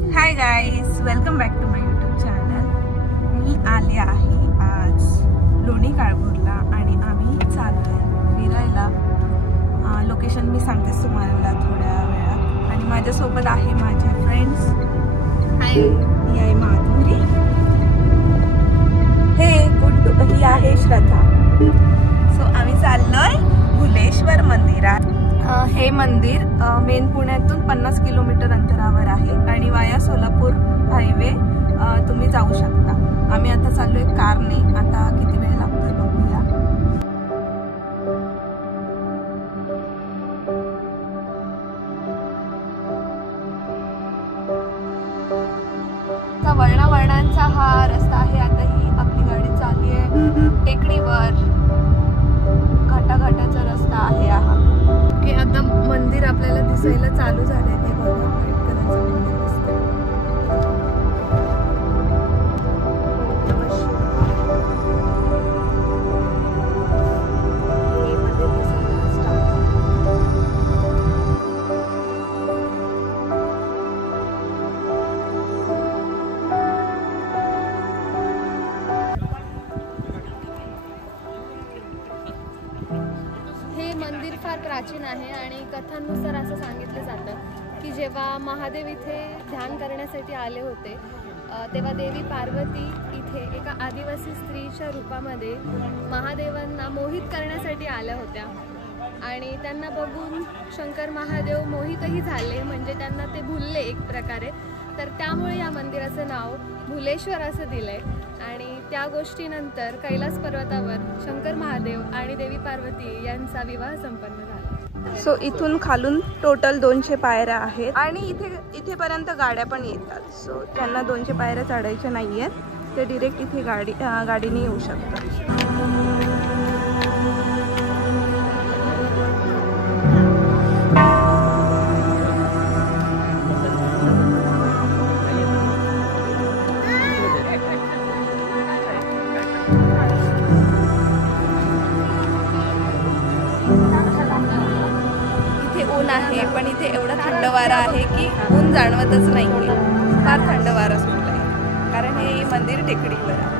High guys, welcome back to my YouTube channel. मी आले आहे आज लोणी काळभोरला आणि आम्ही चाललो आहे फिरायला. लोकेशन मी सांगतेच तुम्हाला थोड्या वेळात. आणि माझ्यासोबत आहे माझे फ्रेंड्स. हाय, ही आहे माधुरी, हे गुड्डू, ही आहे श्रद्धा. सो आम्ही चाललोय भुलेश्वर मंदिरात. हे मंदिर मेन पुण्यातून 50 किलोमीटर अंतरावर आहे आणि वाया सोलापूर हायवे तुम्ही जाऊ शकता. आम्ही आता चाललोय कारने. आता किती वेळ लागतोय बघूया. वळणावळणांचा हा रस्ता आहे. आता ही आपली गाडी चालली आहे टेकडीवर. घाटाघाटाचा रस्ता आहे हा. की आता मंदिर आपल्याला दिसायला चालू झालंय. ते बघा, व्हाईट कलरचं मंदिर दिसतंय. हे मंदिर दिसायला स्टार्ट. हे मंदिर फार प्राचीन आहे आणि कथांनुसार असं सांगितलं जातं की जेव्हा महादेव इथे ध्यान करण्यासाठी आले होते तेव्हा देवी पार्वती इथे एका आदिवासी स्त्रीच्या रूपामध्ये महादेवांना मोहित करण्यासाठी आल्या होत्या आणि त्यांना बघून शंकर महादेव मोहितही झाले, म्हणजे त्यांना ते भुलले एक प्रकारे. तर त्यामुळे या मंदिराचं नाव भुलेश्वर असं दिलंय. आणि त्या गोष्टीनंतर कैलास पर्वतावर शंकर महादेव आणि देवी पार्वती यांचा विवाह संपन्न झाला. सो इथून खालून टोटल 200 पायऱ्या आहेत आणि इथेपर्यंत गाड्या पण येतात. सो त्यांना 200 पायऱ्या चढायच्या नाही आहेत, ते डिरेक्ट इथे गाडीने येऊ शकतात. आहे पण इथे एवढा थंड वारा आहे की ऊन जाणवतच नाहीये. फार थंड वारा सुटलाय कारण हे मंदिर टेकडीवर आहे.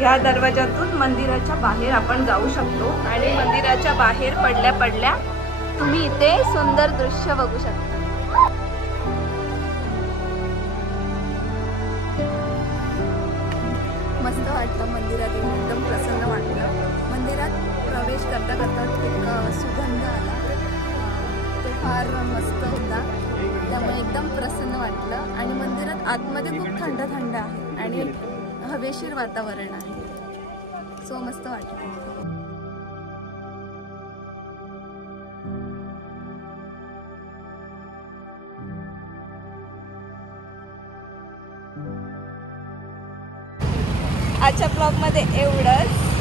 या दरवाजातून मंदिराच्या बाहेर आपण जाऊ शकतो आणि मंदिराच्या बाहेर पडल्या पडल्या तुम्ही इथे सुंदर दृश्य बघू शकता. मस्त वाटलं मंदिरात येऊन, एकदम प्रसन्न वाटलं. मंदिरात प्रवेश करता करता एक सुगंध आला, तो फार मस्त होता, त्यामुळे एकदम प्रसन्न वाटलं. आणि मंदिरात आतमध्ये खूप थंड थंड आहे आणि हवेशीर वातावरण आहे, सो मस्त वाटलं. आजच्या ब्लॉगमध्ये एवढंच.